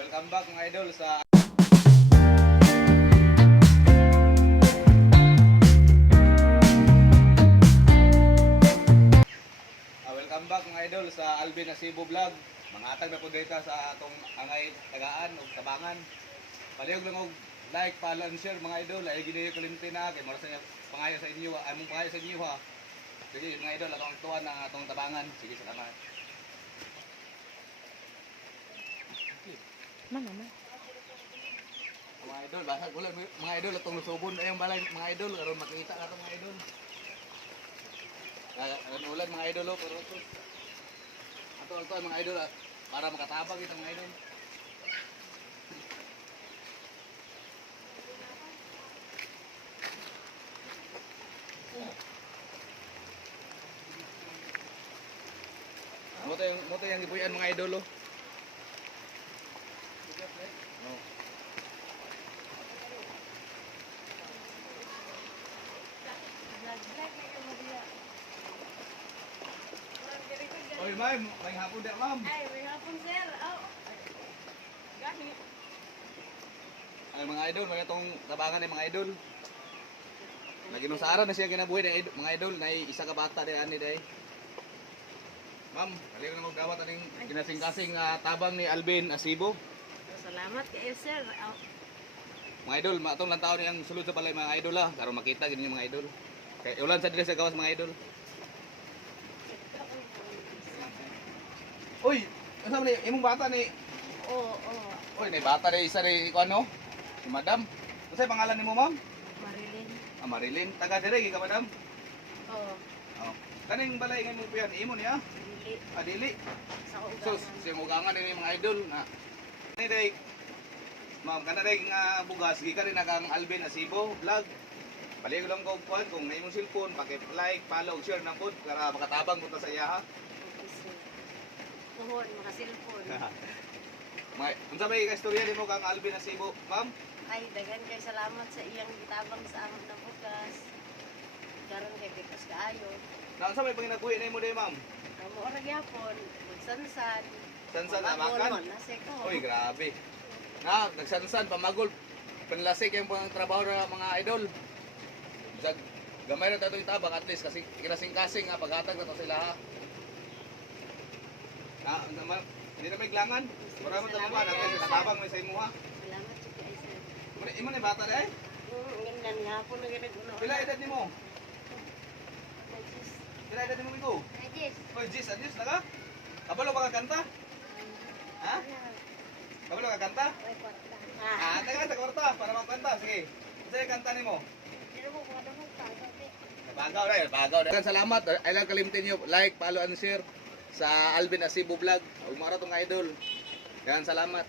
Welcome back mga idol sa welcome back mga idol sa Alvin Asibo Vlog. Mangatag na po dito sa atong angay tagaan o tabangan. Palihog lang og like, follow and share mga idol. Ay ginayo kalimti na kay mora sa pangayo sa inyo, among pangayo sa inyo ha. Sige mga idol, atong tuwan ng atong tabangan. Sige salamat. Mana? Mga idol, basag ulan mga idol atong lusubon ay balay mga idol karon makita nato mga idol. Ang ulan mga idol pero ito. Ato mga idol para makatabang kita mga idol. Moto yang ibuyan mga idol oh. No. Oy, ma'am, may hapon din, ma'am. Ay, may hapon, sir. Oh. Gahi. Ay mga idol, may itong tabangan ng mga idol. Naginusara na siya kinabuhi ng mga idol, na isa ka bata din ani day. Ma'am, kaliw na magdawat aning kinasing-kasing tabang ni Alvin Asibo. Salamat kayo, sir. Oh. Mga idol, matong lang taon niyang sulod sa balay mga idol ha. Karon makita gini mga idol. Kay ulan sa dili sa gawas mga idol. Uy, ano ni imong bata ni? Oo, oo. Uy, ni bata ni isa ni ano? Si Madam. Unsay pangalan nimo, ma'am? Marilyn. Marilyn, taga dire ka, Madam. Oo. Oh. Kaning balay nga mo piyan imo niya? Dili. Dili. Sa ugangan. Sus, si ugangan ni mga idol na. Ni day. Ma'am, kana day nga bugas gikan rin kang Alvin Asibo vlog. Balik lang ko kung na imong cellphone, paki-like, follow, share na pod para makatabang mo ta sa iya ha. Tuhon, mga cellphone. Unsa may istorya nimo kang Alvin Asibo, ma'am? Ay, dagan kay salamat sa iyang gitabang sa amon na bukas. Karon kay bikas kaayo. Na unsa may panginabuhi nimo day, ma'am? Amo ora gyapon, magsansan. Sansan Pamagol, amakan? nasi ko. Uy, grabe. Na, nagsansan pamagol. Panlasik yung pang trabaho ng mga idol. Sa gamay na tayo itabang at least kasi kinasing-kasing nga paghatag na to sila ha. Hindi na may glangan. Maraming talaga na kasi natabang may sa imo ha. Salamat sa kay sir. Imo ni bata day? Ang ganda nga po na ginaguna. Pila edad nimo? Pila edad nimo ikaw? Yes. Oy, Jis, adis na ka? Kabalo ba ka kanta? Ha? Kabalo ka kanta? Taga sa kwarta para magkanta. Sige. Sige kanta nimo. Bagaw na, bagaw na. Salamat. Ay lang kalimtin niyo like, follow and share sa Alvin Asibo Vlog. Ug mga ratong idol. Yan salamat.